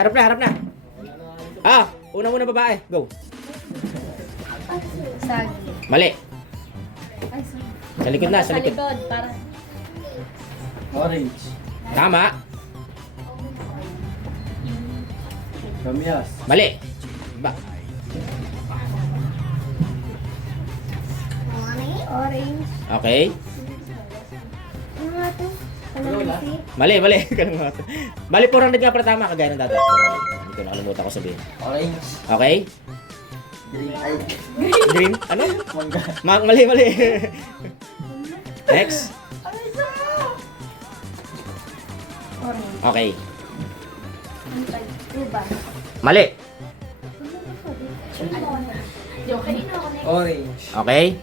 Harap na, harap na. Ah, una babae. Go. Sagi. Mali. Ay, sorry. Sa likod na, sa likod. Para. Orange. Tama. Kamyas. Mali. Ba. Orange. Okay. Ano nga ito? Kalamansi. Mali. Ganun nga to. Mali, 400 nga pala tama. Kagaya ng dati. 400. Hindi ko nakalimutan ko sabihin. Orange. Okay. Green. Ay. Green. Ano? Mangga. Mali. Next. Orange. Okay. Diba? Mali. Yung kanina ako na. Orange. Okay.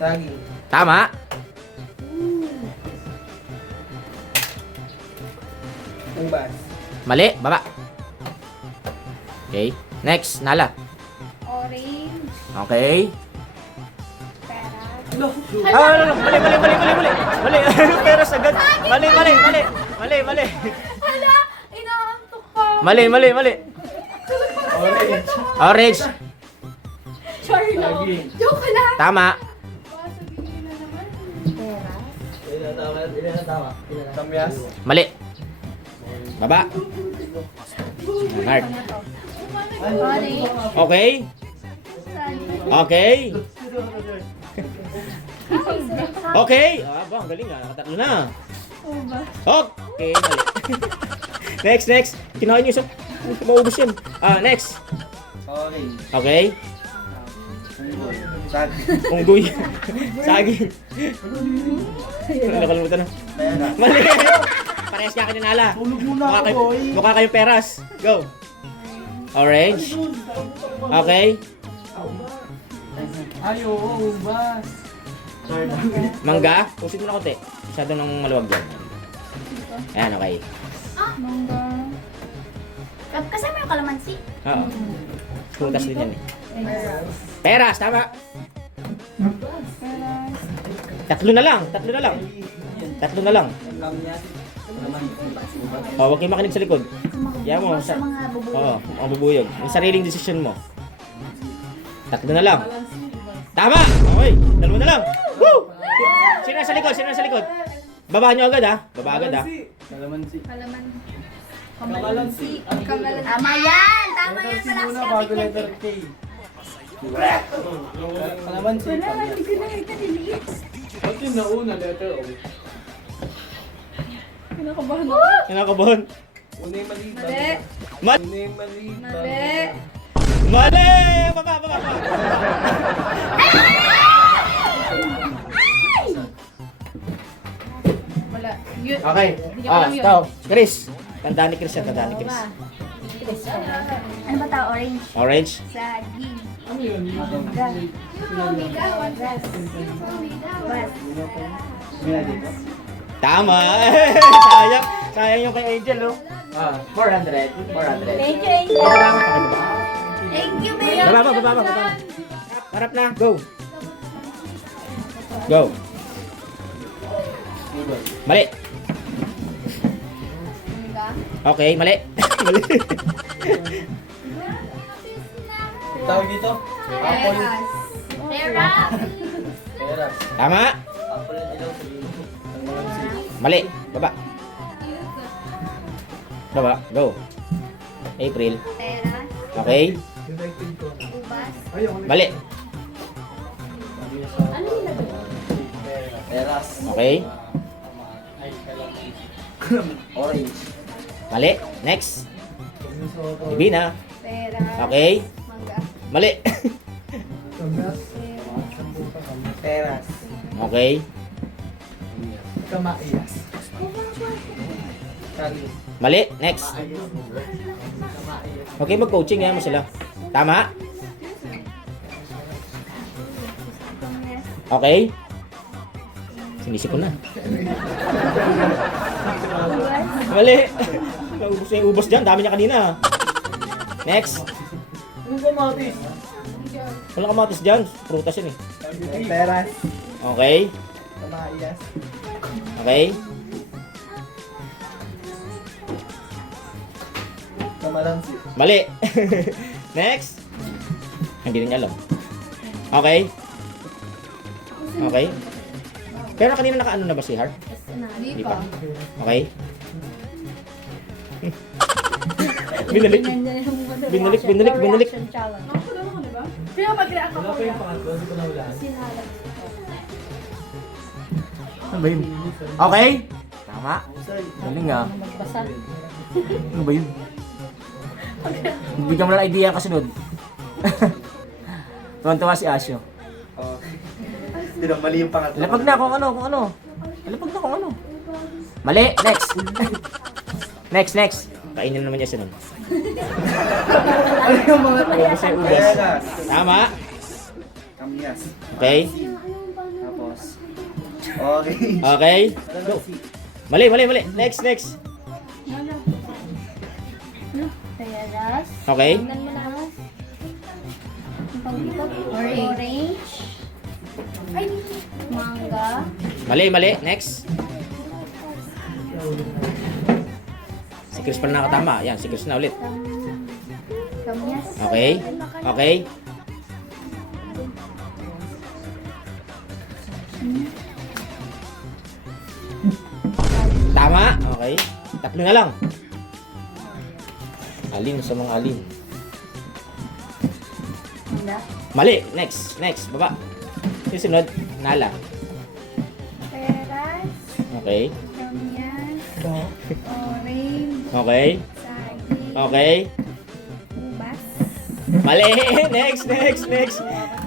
Saging. Tama. Ubas. Mali. Baba. Okay. Next. Nala. Orange. Okay. Pera. Ah, no. Mali. Peras agad. Mali. Hala! Inaantok pa. Mali. Orange. Orange. Charlo. Saging. Joke lang. Tama. Sabihin na naman. Pera. Kamyas. Mali. Baba. Mark. Orange. Okay. Okay. Okay. Ah, ba, ang galing ah. Nakatatlo na. Okay. Mali. Next. Kinain niyo sa... Maubos yan. Ah, next. Orange. Okay. Saging. Unggoy. Saging. Nakalimutan na. Pera. Mali. Parehas ka kaninala. Tulog muna ako, boy. Mukha kayong peras. Go. Orange. Okay. Ay, oo, ubas. Mangga. Pusin mo na konti. Masyado nang maluwag dyan. Ayan, okay. Mangga. Kasama yung kalamansi? Oo. Prutas din yan eh. Peras, tama. Tatlo na lang. Kamyas. Oh, huwag kayong makinig sa likod. Yan mo. Sa mga bubuyog. Oo, ang bubuyog. Yung sariling desisyon mo. Tatlo na lang. Tama! Okay, dalawa na lang. Woo! Sino nasa likod? Baba nyo agad ha. Kalamansi. Kamalansi. Tama yan! Tama yan! Malakas Muna ka. bago letter K. Kalamansi. Ba't yung nauna letter O? Kinakabahan. Una yung mali. Mali. Una yung mali. Mali! Baba! Wala. Yun. Okay. Ito. Chris. Tandaan ni Chris yan. Ano ba tao? Orange. Orange. Saging. Ano yun? Mangga. Bas. Tama! Sayang yung kay Angel, oh. 400. Thank you, Angel. Baba. Thank you, Mayor. Baba. Harap na. Go. Mali. Mangga. Okay, mali. Tawag dito? Apple. Peras. Peras. Tama. Apple na ilaw. Mali. Baba. Go. April. Peras. Okay. Ubas. Mali. Peras. Okay. Orange. Mali. Next. Divina. Peras. Okay. Mangga. Mali. Peras. Okay. Kamais. Saging. Mali. Next. Okay, mag-coaching. Yan mo sila. Tama. Okay. Sinisip ko na. Mali. Naubos na yung ubos dyan. Dami niya kanina. Next. Anong kamatis? Walang kamatis dyan. Prutas yun eh. Peras. Okay. Kamais. Okay. Kamalansi. Mali. Next. Hindi rin niya alam. Okay. Okay. Pero kanina nakaano na ba si Heart? Hindi pa. Okay. Binalik. Binalik. Pero mag-react Wala ako. pa yung pangatlo, hindi ko na wala. Ano ba yun? Okay. Tama. Galing ah. Ano ba yun? Bigyan mo lang idea ang kasunod. Tuwan-tuwa si Asyo. Oh. Hindi na, mali yung pangatlo. Lapag na kung ano. Lapag na kung ano. Mali. Next. Next. Kainin na naman niya sunod. Ano yung mga Ubus ay ubus. Teras. Tama. Kamyas. Okay. Tapos. Okay. Okay. Go. Mali. Next. Teras. Okay. Orange. Manga. Mali. Next. Si Chris pala nakatama. Yan, si Chris na ulit. Kamyas. Okay. Tama. Okay. Tatlo na lang. Alin sa mga alin. Manga. Mali. Next. Baba. Susunod. Nala. Teras. Okay. Kamyas. Orange. Okay. Saging. Okay. Ubas. Mali.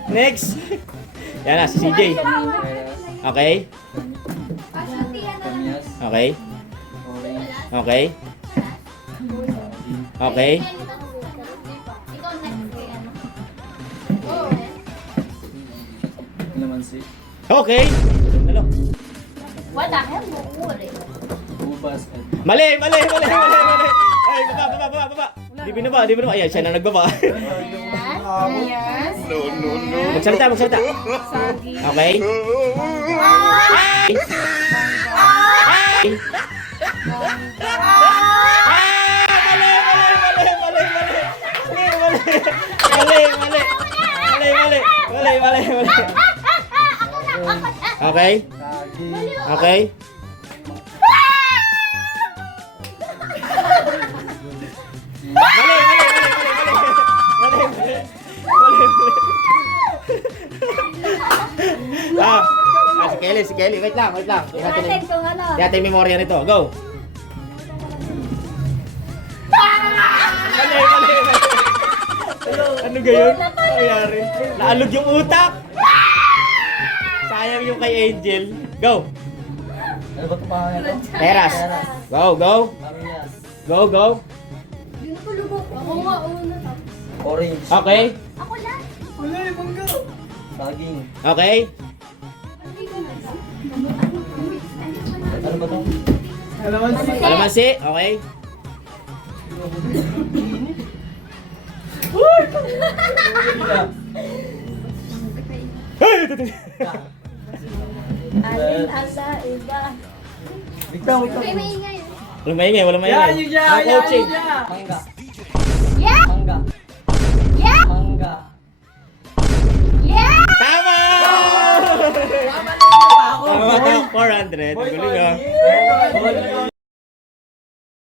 Next. Yan na, si CJ. Okay. Kamyas. Okay. Orange. Okay. Okay. Kalamansi. Okay. Ano? What the hell? Bukuri. Ubas at Mali. Ay, baba. Di binaba. Ayan, siya na nagbaba. Kamyas. Magsalita. Okay. Mali. Okay. saging. Okay. Si Kelly. Wait lang. Natin kung ano. Yata yung memorya nito. Go. Mali. Ano gayon? Nangyari. Naalog yung utak. Sayang yung kay Angel. Go. Ano ba ito pangalan? Teras. Go. Kamyas. Go. Ako nga una. Orange. Okay. Ako lang. Wala yung mangga. Saging. Okay. Ano ba ito? Kalamansi. Kalamansi. Okay. Alin ala iba. Wait lang. Walang maingay. No coaching. Mangga. Yeah! Mangga. Yeah! Mangga. Yeah! Tama! Tama to. 400. Galing ah.